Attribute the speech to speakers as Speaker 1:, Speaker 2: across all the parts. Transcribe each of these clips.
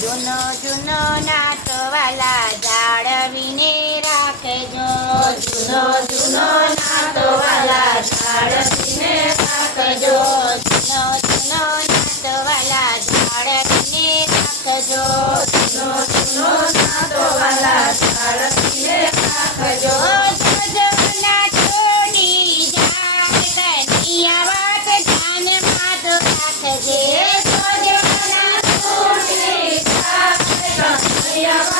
Speaker 1: જૂનો જૂનો નાતવાલા જાળવીને રાખજો જૂનો જૂનો નાતવાલા જાળવીને રાખજો ¡Gracias!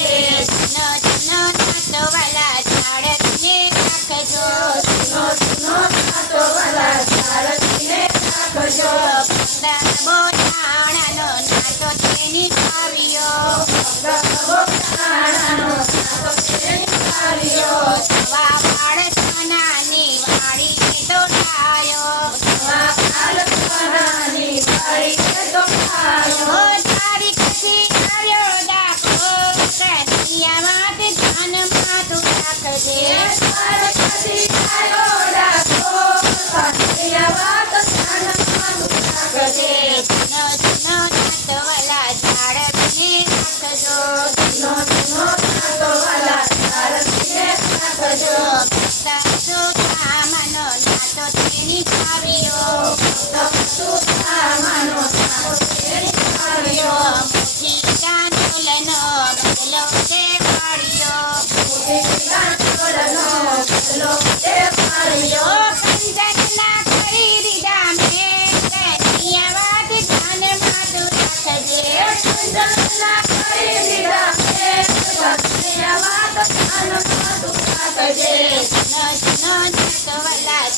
Speaker 1: Jose. પ્રતિકાર Not, not, not,